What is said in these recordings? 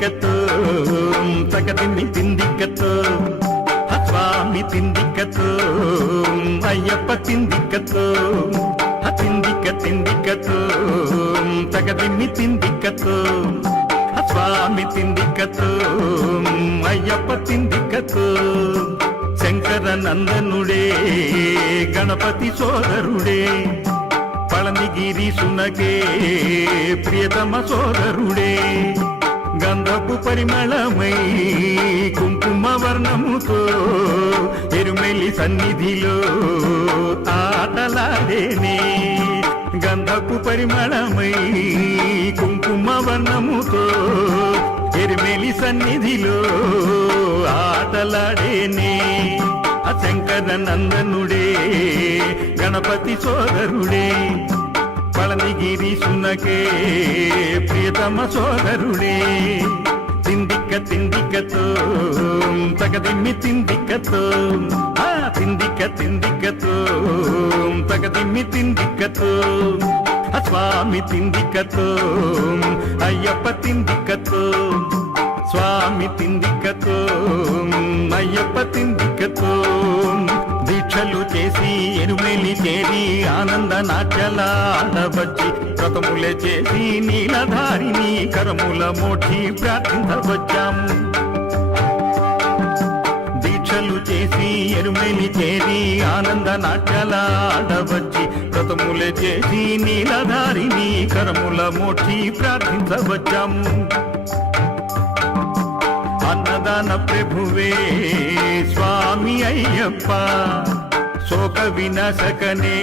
తిందికతో తగదిమి తిందికతో స్వామి తిందికతో అయ్యప్ప తిందికతో తిందికతో తగదిమి తిందికతో స్వామి తిందికతో అయ్యప్ప తిందికతో శంకర నందనుడే గణపతి సోదరుడే పళనిగిరీశునకే ప్రియతమ సోదరుడే గంధపు పరిమళమై కుంకుమ వర్ణముతో ఎరుమెలి సన్నిధిలో ఆటలాడేనే గంధపు పరిమళమై కుంకుమ వర్ణముతో ఎరుమెలి సన్నిధిలో ఆటలాడేనే శంకర నందనుడే గణపతి సోదరుడే పళనిగిరీశునకే ప్రియతమ సోదరుడే తిందికతో తగదిమ్మి తిందికతో తిందికతో తగదిమ్మి తిందికతో స్వామి తిందికతో అయ్యప్ప తిందికతో స్వామి తిందికతో అయ్యప్ప తిందికతో దీక్షలు చేసి ఎరుమెలి చేరి ఆనంద నాట్యలాడవచ్చి వ్రతములే చేసి నీలధారిని కరముల మోక్షి ప్రార్థించవచ్చాము దీక్షలు చేసి ఎరుమెలి చేరి ఆనంద నాట్యలాడవచ్చి వ్రతములే చేసి నీలధారిని కరముల మోక్షి ప్రార్థించవచ్చాము అన్నదాన ప్రభువే స్వామి అయ్యప్ప శోక వినాశకనే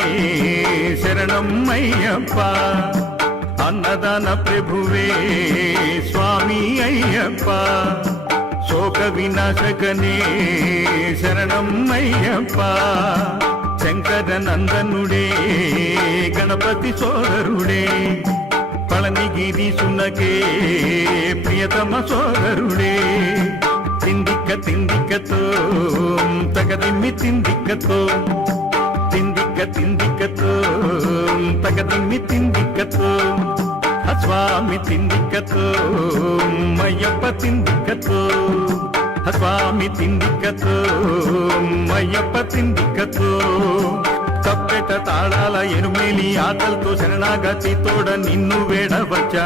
శరణం అయ్యప్ప అన్నదాన ప్రభువే స్వామి అయ్యప్ప శోక వినాశకనే శరణం అయ్యప్ప శంకర నందనుడే గణపతి సోదరుడే పళనిగిరీశునకే ప్రియతమ సోదరుడే తిందికతో తగదిమ్మి తిందికతో తిందికతో తగదిమ్మి తిందికతో స్వామి తిందికతో అయ్యప్ప తిందికతో స్వామి తిందికతో అయ్యప్ప తిందికతో తప్పెట తాళాల ఎరుమేలి ఆటలతో శరణాగతి తోడ నిన్ను వేడవచ్చా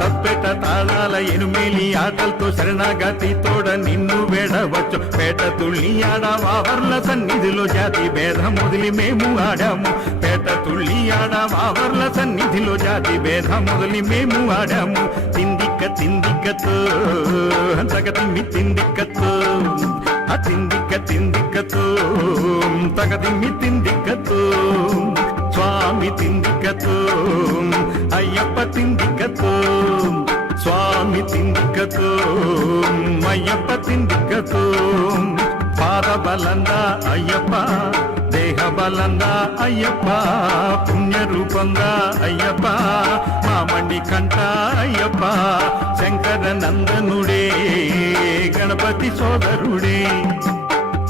తప్పెట తాళాల ఎరుమేలి ఆటలతో శరణాగతి తోడ నిన్ను వేడవచ్చు పేట తుళ్ళి ఆడవావర్ల సన్నిధిలో జాతి భేదం మొదలి మేము ఆడాము పేట తుళ్ళి ఆడవావర్ల సన్నిధిలో జాతి భేదం మొదలి మేము ఆడాము తిందికతో తగదిమ్మి తిందికతో తిందికతో తగదిమ్మి తిందికతో స్వామి తిందికతో అయ్యప్ప తిందికతో స్వామి తిందికతో అయ్యప్ప తిందికతో పాద బలందా అయ్యప్ప దేహ బలందా అయ్యప్ప పుణ్య రూపంగా అయ్యప్ప మామండి కంట అయ్యప్ప శంకర నందనుడే గణపతి సోదరుడే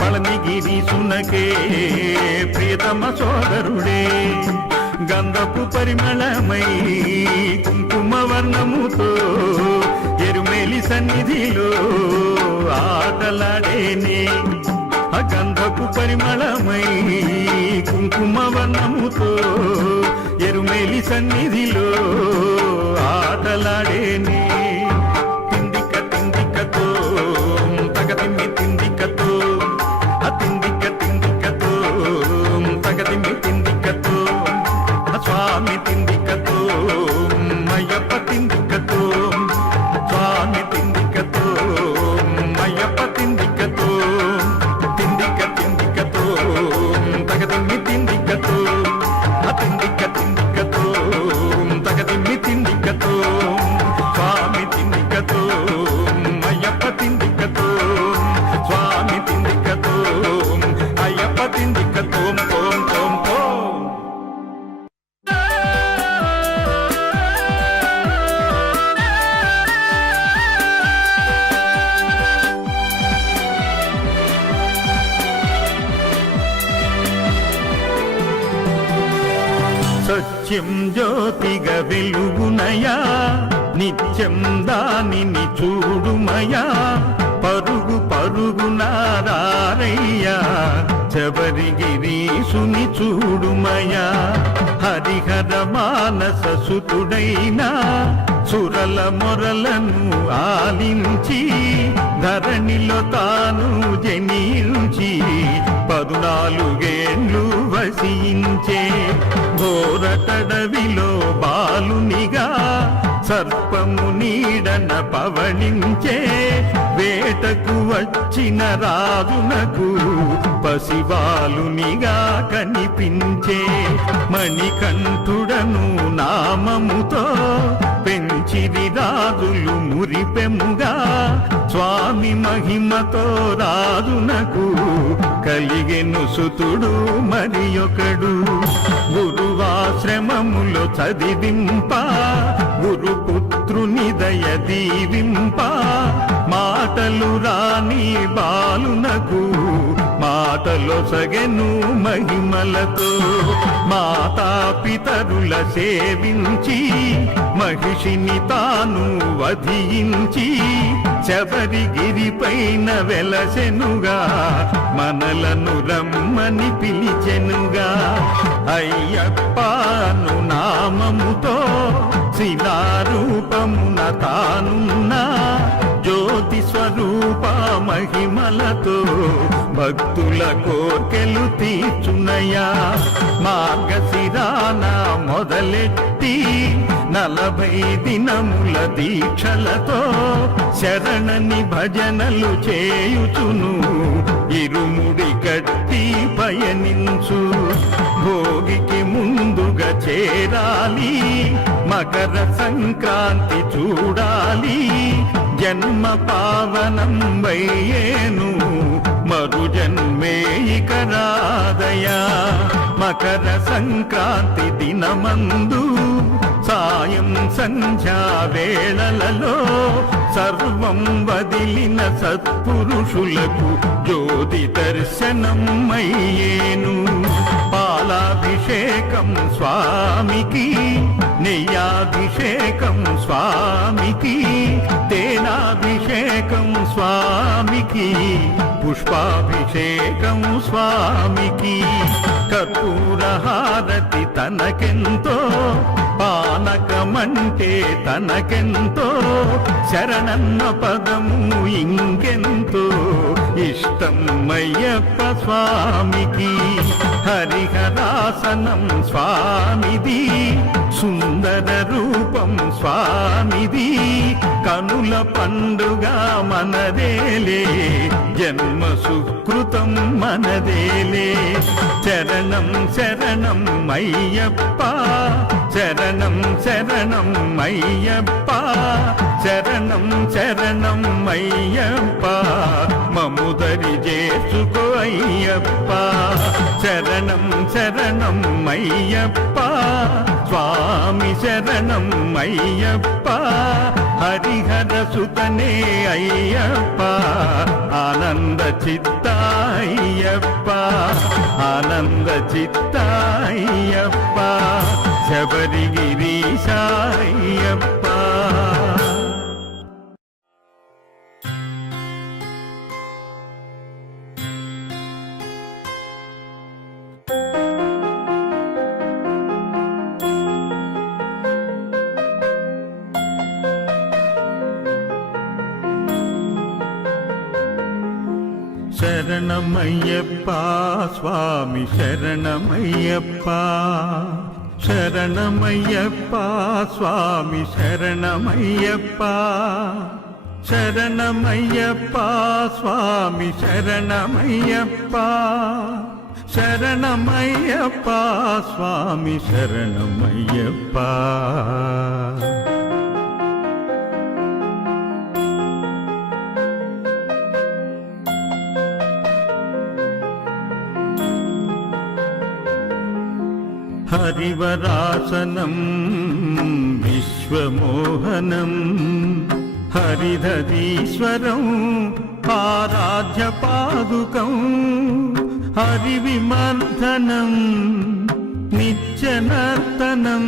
పళనిగిరీశునకే ప్రియతమ సోదరుడే గంధపు పరిమళమై కుంకుమ వర్ణముతో ఎరుమేలి సన్నిధిలో ఆటలాడేనే గంధపు పరిమళమై కుంకుమ వర్ణముతో ఎరుమేలి సన్నిధిలో ఆటలాడేనే తిందికతో తగదిమ్మి తిందికతో తిందికతో తగదిమ్మి తిందికతో స్వామి తిందికతో అయ్యప్ప తిందికతో స్వామి తిందికతో అయ్యప్ప తిందికతో తిందికతో తగదిమ్మి తిందికతో తిందికతో తగదిమ్మి తిందికతో స్వామి తిందికతో అయ్యప్ప తిందికతో స్వామి తిందికతో అయ్యప్ప తిందికతో ఓం ఓం ఓం సత్యం జ్యోతిగా వెలుగునయా నిత్యం దానిని చూడుమయా పరుగు పరుగునారయ్యా శబరిగిరీసుని చూడుమయా హరిహర మానస సుతుడైనా సురల మొరలను ఆలించి ధరణిలో తాను జనించి 14 వసించే ఘోరటడవిలో బాలునిగా సర్పము నీడన పవళించే వేటకు వచ్చిన రాజునకు పసిబాలునిగా కనిపించే మణికంఠుడను నామముతో పెంచిరి రాజులు మురిపెముగా స్వామి మహిమతో రాజునకు కలిగెను సుతుడు మరి ఒకడు గురువాశ్రమములో చదివింప గురుపుత్రుని దయ దీవింప మాటలు రాని బాలునకు మాటలో సగెను మహిమలతో మాతాపితరుల సేవించి మహిషిని తాను వధించి శబరిగిరిపైన వెలసెనుగా మనలను రమ్మని పిలిచెనుగా అయ్యప్పను నామముతో శిలారూపమున తానున్నా జ్యోతి స్వరూప మహిమలతో భక్తుల కోర్కెలు తీర్చునయా మార్గశిరాన మొదలెట్టి 40 దినముల దీక్షలతో శరణని భజనలు చేయుచును ఇరుముడి కట్టి పయనించు భోగికి ముందుగా చేరాలి మకర సంక్రాంతి చూడాలి జన్మ పావనం వయ్యేను మరు జన్మే ఇక రాదయా మకర సంక్రాంతి దినమందు సాయం సంధ్యా వేళలలో సర్వం వదిలిన సత్పురుషులకు జ్యోతి దర్శనం అయ్యేను పాలాభిషేకం స్వామికి నెయ్యాభిషేకం స్వామికి తేనాభిషేకం స్వామికి పుష్పాభిషేకం స్వామికి కర్పూర హారతి తనకెంతో పానకమంటే తనకెంతో శరణన్న పదము ఇంకెంతో ఇష్టం అయ్యప్ప స్వామికి హరిహరాసనం స్వామిది సుందర రూపం స్వామిది కనుల పండుగ మనదేలే జన్మ సుకృతం మనదేలే శరణం శరణం అయ్యప్ప శరణం శరణం అయ్యప్ప శరణం శరణం అయ్యప్ప మముదరి చేసుకో అయ్యప్ప శరణం శరణం అయ్యప్ప స్వామి శరణం అయ్యప్ప హరిహర సుతనే అయ్యప్ప ఆనంద చిత్తాయ్యప్ప ఆనంద చిత్తాయ్యప్ప శబరిగిరీశాయ్యప్ప శరణమయ్యప్ప స్వామి శరణమయ్యప్ప శరణమయ్యప్ప స్వామి శరణమయ్యప్ప శరణమయ్యప్ప స్వామి శరణమయ్యప్ప శరణమయ్యప్ప స్వామి శరణమయ్యప్ప హరివరాసనం విశ్వమోహనం హరిధరీశ్వరం ఆరాధ్య పాదుకం హరివిమర్దనం నిత్యనర్తనం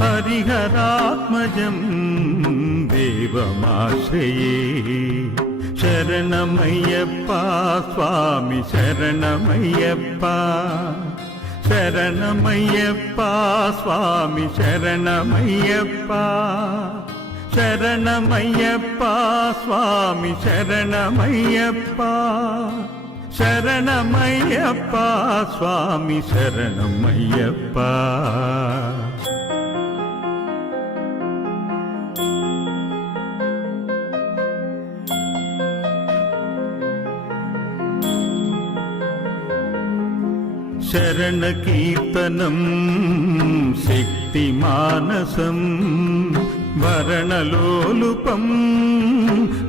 హరిహరాత్మజం దేవమాశ్రయే శరణమయ్యప్ప స్వామి శరణమయ్యప్ప శరణమయ్యప్ప స్వామి శరణమయ్యప్ప శరణమయ్యప్ప స్వామి శరణమయ్యప్ప శరణమయ్యప్ప స్వామి శరణమయ్యప్ప శరణ కీర్తనం శక్తిమానసం వరణలోలుపం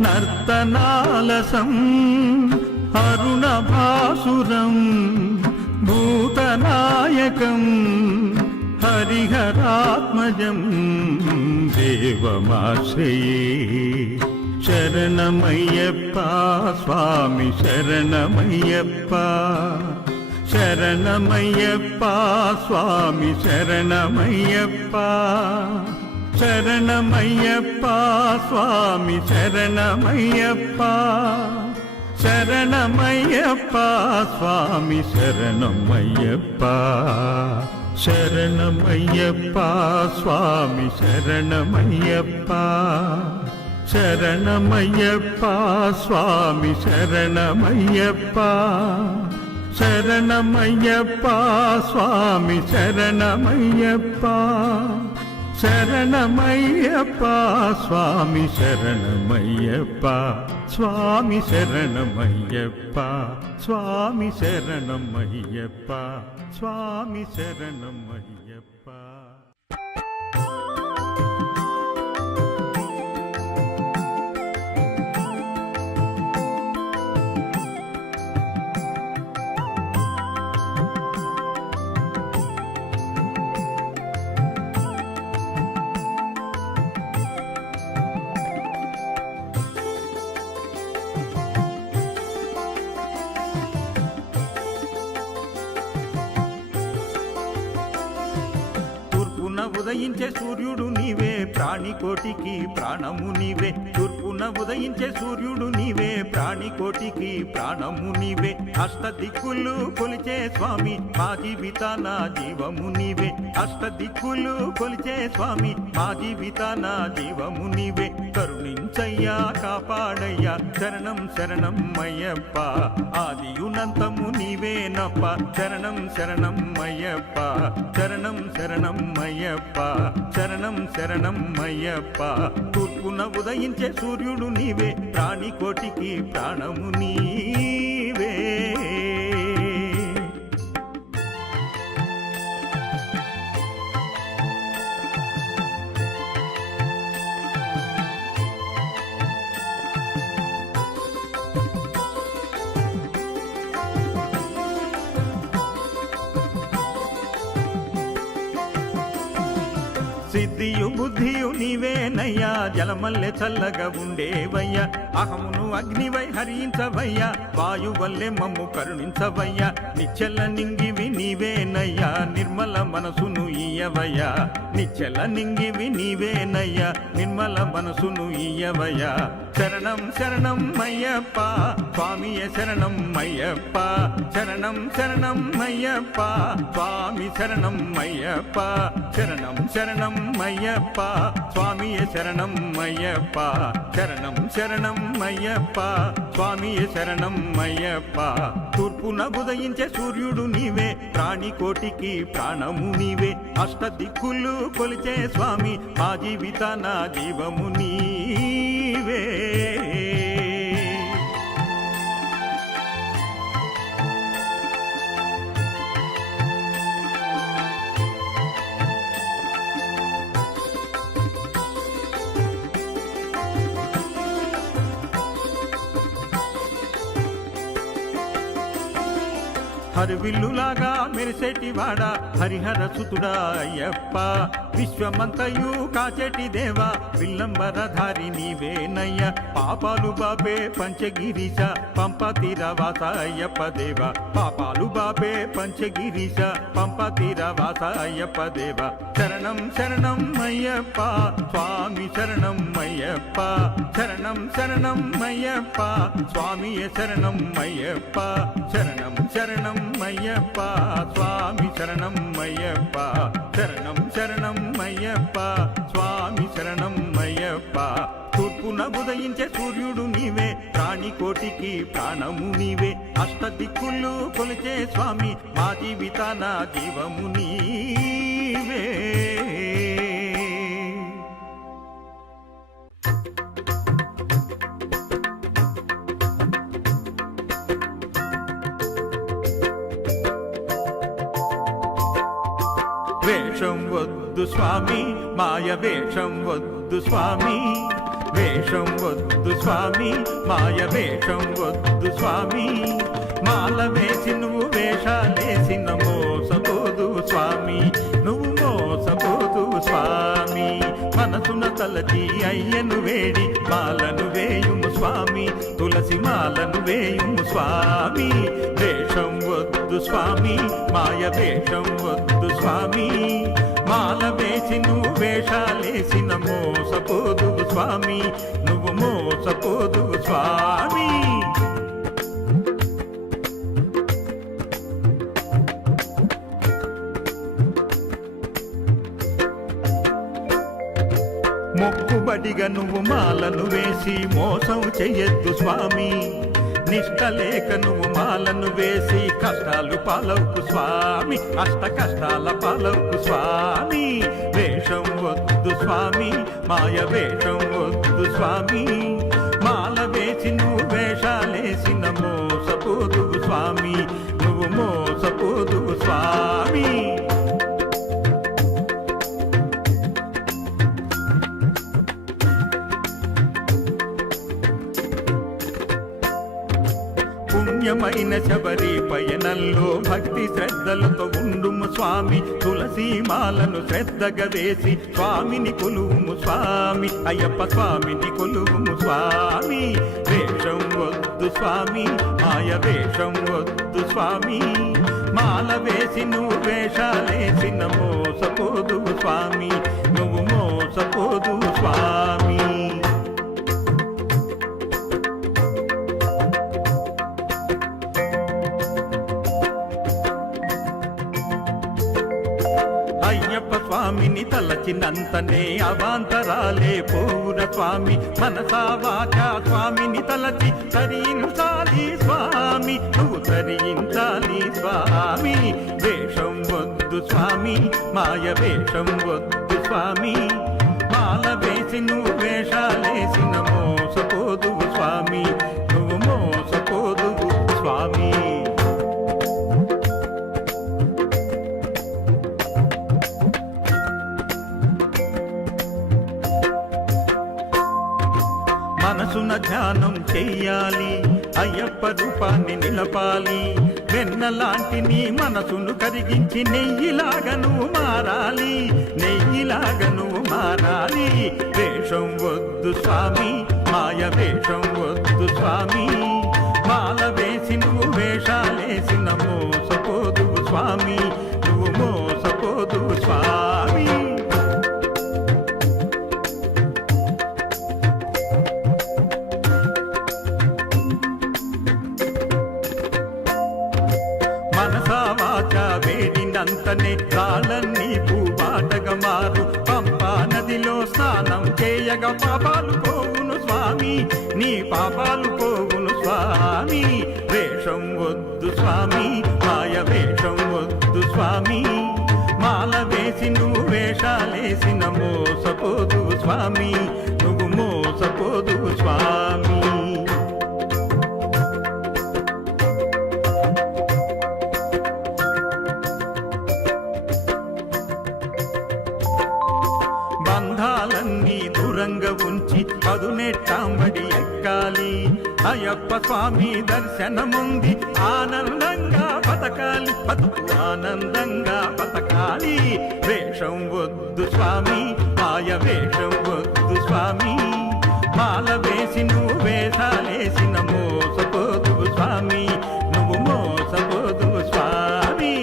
నర్తనాలసం అరుణభాసురం భూతనాయకం హరిహరాత్మజం దేవమాశ్రయే శరణమయ్యప్ప స్వామి శరణమయ్యప్ప శరణమయ్యప్ప స్వామి శరణమయ్యప్ప శరణమయ్యప్ప స్వామి శరణమయ్యప్ప శరణమయ్యప్ప స్వామి శరణమయ్యప్ప శరణమయ్యప్ప స్వామి శరణమయ్యప్ప శరణమయ్యప్ప స్వామి శరణమయ్యప్ప శరణమయ్యప్ప స్వామి శరణమయ్యప్ప శరణమయ్యప్ప స్వామి శరణమయ్యప్ప స్వామి శరణమయ్యప్ప స్వామి శరణమయ్యప్ప స్వామి శరణమయ్యప్ప ఉదయించే సూర్యుడు నీవే ప్రాణికోటికి ప్రాణము నీవే తూర్పున ఉదయించే సూర్యుడు నీవే ప్రాణికోటికి ప్రాణము నీవే అష్ట దిక్కులు కొలిచే స్వామి మా జీవితాన జీవము నీవే అష్ట దిక్కులు కొలిచే స్వామి మా జీవితాన జీవము నీవే కరుణించయ్యా కాపాడయ్యా శరణం శరణం అయ్యప్ప ఆదియునంతము నీవేనప్ప శరణం శరణం అయ్యప్ప శరణం శరణం అయ్యప్ప శరణం శరణం అయ్యప్ప తూర్పున ఉదయించే సూర్యుడు నీవే ప్రాణికోటికి ప్రాణము నీవే సిద్ధియు బుద్ధియు నీవేనయ్యా జలమల్లె చల్లగా ఉండేవయ్యా అహమును అగ్నివై హరించవయ్యా వాయువల్లె మమ్ము కరుణించవయ్యా నిశ్చల నింగివి నీవేనయ్యా నిర్మల మనసును ఇయ్యవయ్యా నిశ్చల నింగివి నీవేనయ్యా నిర్మల మనసును ఇయ్యవయ్యా శరణం శరణం అయ్యప్ప స్వామియ శరణం అయ్యప్ప శరణం శరణం అయ్యప్ప స్వామి శరణం అయ్యప్ప శరణం శరణం అయ్యప్ప స్వామియ శరణం అయ్యప్ప శరణం శరణం అయ్యప్ప స్వామియ శరణం అయ్యప్ప తూర్పున ఉదయించే సూర్యుడు నీవే ప్రాణికోటికి ప్రాణము నీవే అష్ట దిక్కులు కొలిచే స్వామి మా జీవితాన జీవము నీవే హరివిల్లులాగా మెరిసేటివాడా హరిహర సుతుడా అయ్యప్ప విశ్వమంతయు కాచెటి దేవా విల్లంబరధారి నీవేనయ్య పాపాలు బాపే పంచగిరీశ పంపతీరవాస అయ్యప్ప దేవా పాపాలు బాపే పంచగిరీశ పంపతీరవాస అయ్యప్ప దేవా శరణం శరణం అయ్యప్ప స్వామి శరణం అయ్యప్ప శరణం శరణం అయ్యప్ప స్వామియ శరణం అయ్యప్ప శరణం శరణం అయ్యప్ప స్వామి శరణం అయ్యప్ప శరణం శరణం అయ్యప్ప స్వామి శరణం అయ్యప్ప తూర్పున ఉదయించే సూర్యుడు నీవే ప్రాణికోటికి ప్రాణము నీవే అష్టదిక్కులు కొలిచే స్వామి మా జీవితాన జీవము నీవే వేషం వద్దు స్వామి మాయ వేషం వద్దు స్వామి వేషం వద్దు స్వామి మాయ వేషం వద్దు స్వామి మాల వేసి నువ్వు వేషాలేసిన మోసపోదు స్వామి నువ్వు మోసపోదు స్వామి మనసున తలచి అయ్యను వేడి మాలను వేయుము స్వామి తులసి మాలను వేయుము స్వామి వేషం వద్దు స్వామి మాయ వేషం వద్దు స్వామి మాల వేసి నువ్వు వేషాలేసిన మోసపోదు స్వామి నువ్వు మోసపోదు స్వామి మొక్కుబడిగా నువ్వు మాలను వేసి మోసం చెయ్యొద్దు స్వామి నిష్ట లేక నువ్వు మాలను వేసి కష్టాలు పాలవుకు స్వామి అష్ట కష్టాల పాలవుకు స్వామి వేషం వద్దు స్వామి మాయ వేషం వద్దు స్వామి మాల వేసి నువ్వు వేషాలేసిన మోసపోదు స్వామి నువ్వు మోసపోదు స్వామి పుణ్యమైన శబరి పయనంలో భక్తి శ్రద్ధలతో ఉండుము స్వామి తులసి మాలను శ్రద్ధగా వేసి స్వామిని కొలువుము స్వామి అయ్యప్ప స్వామిని కొలువుము స్వామి వేషం వద్దు స్వామి మాయ వేషం వద్దు స్వామి మాల వేసి నువ్వు వేషాలేసిన మోసపోదు స్వామి నువ్వు మోసపోదు స్వామి అయ్యప్ప స్వామిని తలచినంతనే అవాంతరాలే పోవుర స్వామి మనసా వాచా స్వామిని తలచి తరించాలి స్వామి నువ్వు తరించాలి స్వామి వేషం వద్దు స్వామి మాయ వేషం వద్దు స్వామి మాల వేసి నువ్వు వేషాలేసిన మోసపోదు స్వామి నువ్వు మోసపోదు స్వామి మనసున ధ్యానం చెయ్యాలి అయ్యప్ప రూపాన్ని నిలపాలి వెన్నలాంటి నీ మనసును కరిగించి నెయ్యిలాగా నువ్వు మారాలి నెయ్యిలాగా నువ్వు మారాలి వేషం వద్దు స్వామి మాయ వేషం వద్దు స్వామి మాల వేసి నువ్వు వేషాలేసిన మోసపోదు స్వామి నువ్వు మోసపోదు స్వామి మనసా వాచ వేడినంతనే రాళ్ళన్నీ పూబాటగా మారు పంపా నదిలో స్నానం చేయగా పాపాలు పోవును స్వామి నీ పాపాలు పోవును స్వామి వేషం వద్దు స్వామి మాయ వేషం వద్దు స్వామి మాల వేసి నువ్వు వేషాలేసిన మోసపోదు స్వామి నువ్వు మోసపోదు స్వామి బంధాలన్నీ దూరంగా ఉంచి పదునెట్టాంబడి ఎక్కాలి అయ్యప్ప స్వామి దర్శనముంది ఆనందంగా బతకాలి బతుకు ఆనందంగా బతకాలి వేషం వద్దు వద్దు స్వామి, మాయ వేషం వద్దు స్వామి, మాల వేసి నువ్వు వేషాలేసిన మోసపోదువు స్వామి, నువ్వు మోసపోదువు స్వామి,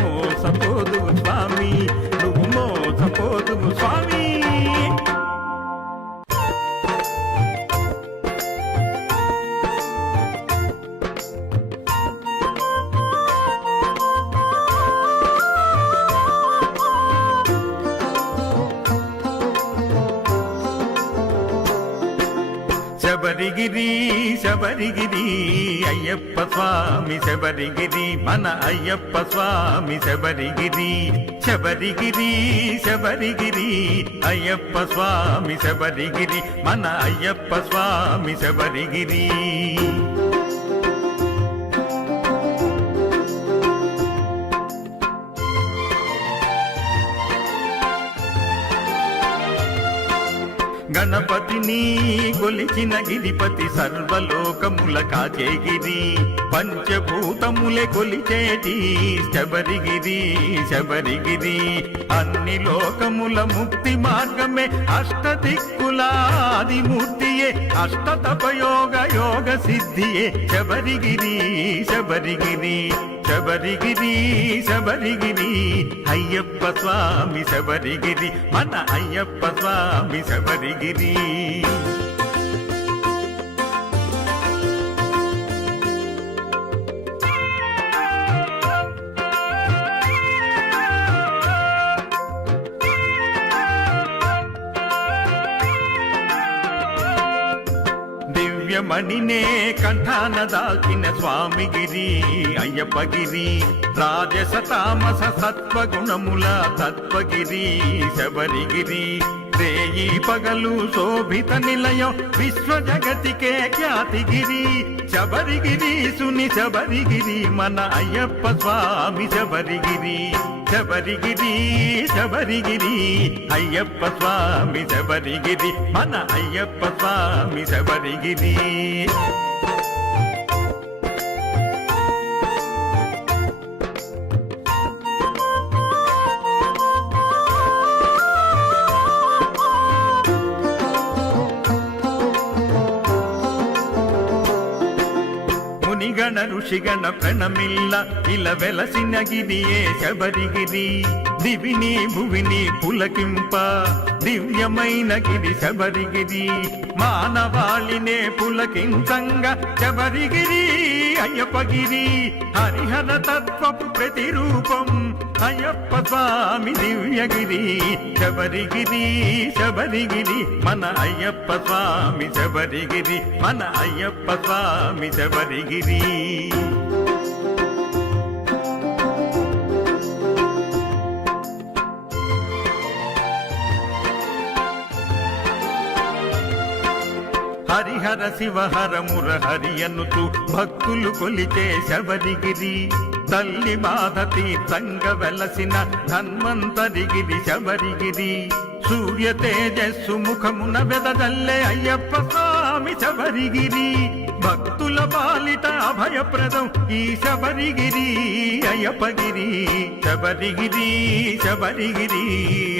మోసపోదువు స్వామి, నువ్వు మోసపోదువు స్వామి. శబరిగిరి శబరిగిరి అయ్యప్ప స్వామి శబరిగిరి, మన అయ్యప్ప స్వామి శబరిగిరి, శబరిగిరి శబరిగిరి అయ్యప్ప స్వామి శబరిగిరి, మన అయ్యప్ప స్వామి శబరిగిరి. గణపతిని కొలిచిన గిరిపతి సర్వలోకముల కాచేగిరి, పంచభూతములే కొలిచేటి శబరిగిరి శబరిగిరి, అన్ని లోకముల ముక్తి మార్గమే అష్టదిక్కుల ఆదిమూర్తియే, అష్టతపయోగ యోగ సిద్ధియే శబరిగిరి శబరిగిరి, శబరిగిరి శబరిగిరి అయ్యప్ప స్వామి శబరిగిరి, మన అయ్యప్ప స్వామి శబరిగిరి. దివ్యమణినే కంఠాన దాల్చిన స్వామిగిరి అయ్యప్పగిరి, రాజస తామస సత్వగుణముల తత్వగిరి శబరిగిరి, రేయి పగలు శోభిత నిలయం విశ్వ జగతికే ఖ్యాతిగిరి, శబరిగిరి సుని శబరిగిరి, మన అయ్యప్ప స్వామి శబరిగిరి, శబరిగిరి శబరిగిరి అయ్యప్ప స్వామి శబరిగిరి, మన అయ్యప్ప స్వామి శబరిగిరి. మునిగణ ఋషిగణ ప్రణమిల్ల ఇలా వెలసిన గిరియే శబరిగిరి, దివిని భువిని పులకింప దివ్యమైన గిరి శబరిగిరి, మానవాళినే పులకించంగా శబరిగిరి అయ్యప్పగిరి, హరిహర తత్వపు ప్రతిరూపం అయ్యప్ప స్వామి దివ్యగిరి, శబరిగిరి శబరిగిరి మన అయ్యప్ప స్వామి శబరిగిరి, మన అయ్యప్ప స్వామి శబరిగిరి. హరిహర శివహర మురహరి అనుతూ భక్తులు కొలిచే శబరిగిరి, తల్లి బాధ తీర్థంగ వెలసిన ధన్వంతరిగిరి శబరిగిరి, సూర్య తేజస్సు ముఖమున వెదజల్లే అయ్యప్ప స్వామి శబరిగిరి, భక్తుల పాలిట అభయప్రదం ఈ శబరిగిరి అయ్యప్పగిరి, శబరిగిరి శబరిగిరి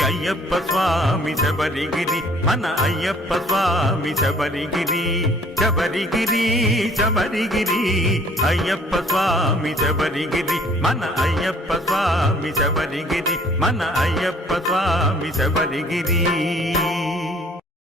అయ్యప్ప స్వామి శబరిగిరి, మన అయ్యప్ప స్వామి శబరిగిరి, శబరిగిరి శబరిగిరి అయ్యప్ప స్వామి శబరిగిరి, మన అయ్యప్ప స్వామి శబరిగిరి, మన అయ్యప్ప స్వామి శబరిగిరి.